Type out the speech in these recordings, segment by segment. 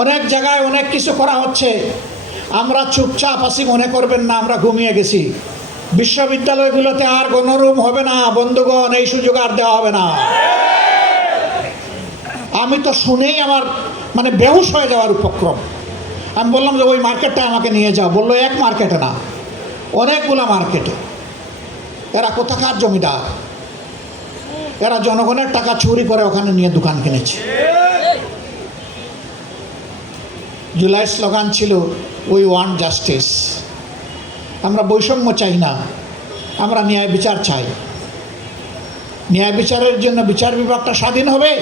অনেক জায়গায় অনেক কিছু করা হচ্ছে, আমরা চুপচাপ আছি মনে করবেন না আমরা ঘুমিয়ে গেছি। বিশ্ববিদ্যালয়গুলোতে আর গণরুম হবে না বন্ধুগণ, এই সুযোগ আর দেওয়া হবে না। আমি তো শুনেই আমার বেহুশ হয়ে যাওয়ার উপক্রম। আমি বললাম যে ওই মার্কেটটা আমাকে নিয়ে যাও। বললো এক মার্কেটে না, অনেকগুলো মার্কেটে। এরা কোথাকার জমিদার, এরা জনগণের টাকা চুরি করে ওখানে নিয়ে দোকান কিনেছে। জুলাই স্লোগান ছিল উই ওয়ান্ট জাস্টিস। আমরা বৈষম্য চাই না, আমরা ন্যায় বিচার চাই। ন্যায় বিচারের জন্য বিচার বিভাগটা স্বাধীন হবে।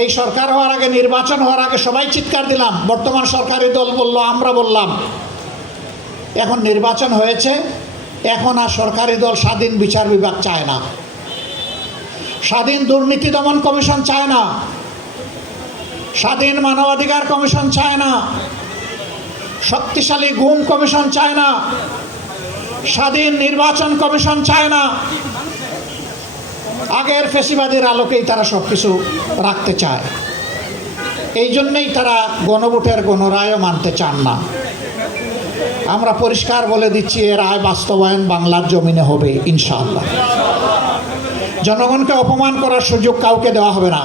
এই সরকার হওয়ার আগে, নির্বাচন হওয়ার আগে সবাই চিৎকার দিলাম, বর্তমান সরকারি দল বলল, আমরা বললাম। এখন নির্বাচন হয়েছে, এখন আর সরকারি দল স্বাধীন বিচার বিভাগ চায় না, স্বাধীন দুর্নীতি দমন কমিশন চায় না, স্বাধীন মানবাধিকার কমিশন চায় না, শক্তিশালী গুম কমিশন চায় না, স্বাধীন নির্বাচন কমিশন চায় না। আগের ফেসিবাদের আলোকেই তারা সব কিছু রাখতে চায়। এই জন্যেই তারা গণভোটের গণরায়ও মানতে চান না। আমরা পরিষ্কার বলে দিচ্ছি, এর রায় বাস্তবায়ন বাংলার জমিনে হবে ইনশাআল্লাহ। জনগণকে অপমান করার সুযোগ কাউকে দেওয়া হবে না।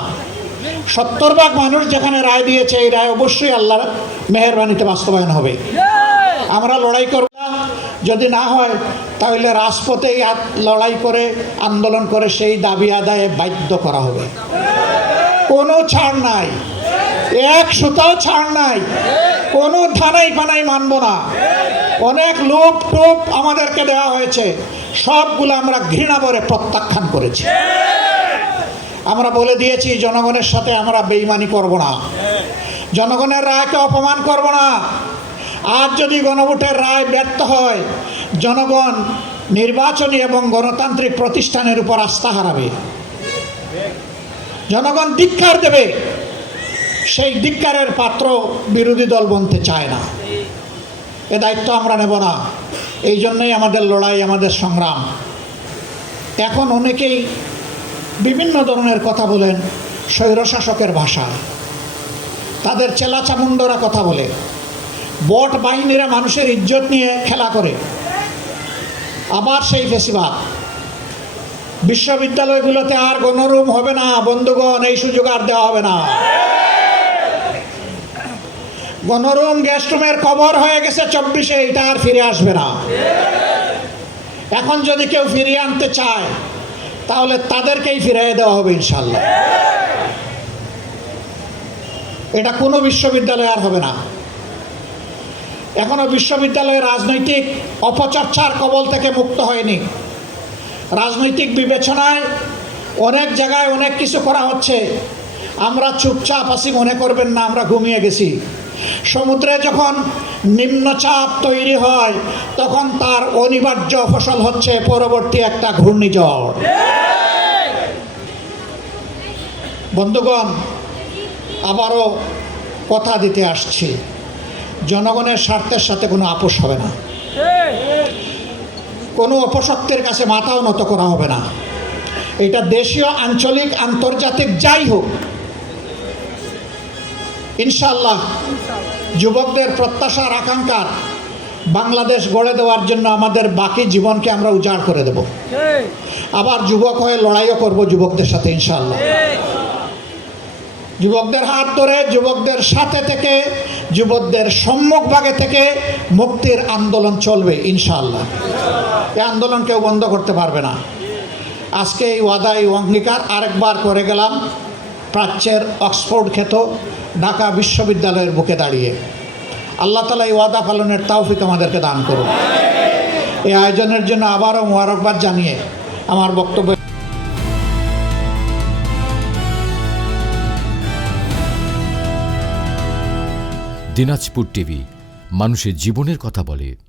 70% মানুষ যেখানে রায় দিয়েছে, এই রায় অবশ্যই আল্লাহর মেহেরবানিতে বাস্তবায়ন হবে। আমরা লড়াই করব না, যদি না হয় তাহলে রাজপথে লড়াই করে, আন্দোলন করে সেই দাবি আদায়ে বাধ্য করা হবে। কোনো ছাড় নাই, এক সুতাও ছাড় নাই, কোনো ধানাই পানাই মানব না। অনেক লোভ টোপ আমাদেরকে দেওয়া হয়েছে, সবগুলো আমরা ঘৃণা করে প্রত্যাখ্যান করেছি। আমরা বলে দিয়েছি জনগণের সাথে আমরা বেইমানি করব না, জনগণের রায়কে অপমান করব না। আজ যদি গণভোটের রায় ব্যর্থ হয়, জনগণ নির্বাচনী এবং গণতান্ত্রিক প্রতিষ্ঠানের উপর আস্থা হারাবে, জনগণ ধিক্কার দেবে। সেই ধিক্কারের পাত্র বিরোধী দল বনতে চায় না। এ দায়িত্ব আমরা নেব না। এই জন্যই আমাদের লড়াই, আমাদের সংগ্রাম। এখন অনেকেই বিভিন্ন ধরনের কথা বলেন স্বৈরশাসকের ভাষায়, তাদের চেলা চামুন্ডরা কথা বলে, বট বাহিনীরা মানুষের ইজ্জত নিয়ে খেলা করে। আবার সেই ফেসিবাদ। বিশ্ববিদ্যালয়গুলোতে আর গণরুম হবে না বন্ধুগণ, এই সুযোগ আর দেওয়া হবে না। গণরুম গেস্টরুমের কবর হয়ে গেছে 24-এ, এটা আর ফিরে আসবে না। এখন যদি কেউ ফিরিয়ে আনতে চায় তাহলে তাদেরকেই ফিরিয়ে দেওয়া হবে ইনশাল্লাহ। এটা কোনো বিশ্ববিদ্যালয় আর হবে না। এখনো বিশ্ববিদ্যালয় রাজনৈতিক অপচর্চার কবল থেকে মুক্ত হয়নি। রাজনৈতিক বিবেচনায় অনেক জায়গায় অনেক কিছু করা হচ্ছে, আমরা চুপচাপ আছি মনে করবেন না আমরা ঘুমিয়ে গেছি। সমুদ্রে যখন নিম্নচাপ তৈরি হয়, তখন তার অনিবার্য ফসল হচ্ছে পরবর্তী একটা ঘূর্ণিঝড়। বন্ধুগণ, আবারও কথা দিতে আসছি, জনগণের স্বার্থের সাথে কোনো আপোষ হবে না, কোনো অপশক্তির কাছে মাথাও নত করা হবে না। এটা দেশীয়, আঞ্চলিক, আন্তর্জাতিক যাই হোক, ইনশাআল্লাহ যুবকদের প্রত্যাশার আকাঙ্ক্ষার বাংলাদেশ গড়ে দেওয়ার জন্য আমাদের বাকি জীবনকে আমরা উজাড় করে দেব। আবার যুবক হয়ে লড়াইও করব যুবকদের সাথে ইনশাআল্লাহ। যুবকদের হাত ধরে, যুবকদের সাথে থেকে, যুবকদের সম্মুখভাগে থেকে মুক্তির আন্দোলন চলবে ইনশাআল্লাহ। এই আন্দোলন কেউ বন্ধ করতে পারবে না। আজকে এই ওয়াদা, এই অঙ্গীকার আরেকবার করে গেলাম প্রাচ্যের অক্সফোর্ড খ্যাত ঢাকা বিশ্ববিদ্যালয়ের বুকে দাঁড়িয়ে। আল্লাহ তাআলা এই ওয়াদা পালনের তৌফিক আমাদেরকে দান করুন। এই আয়োজনের জন্য আবারও মোবারকবাদ জানিয়ে আমার বক্তব্য। দিনাজপুর টিভি, মানুষের জীবনের কথা বলে।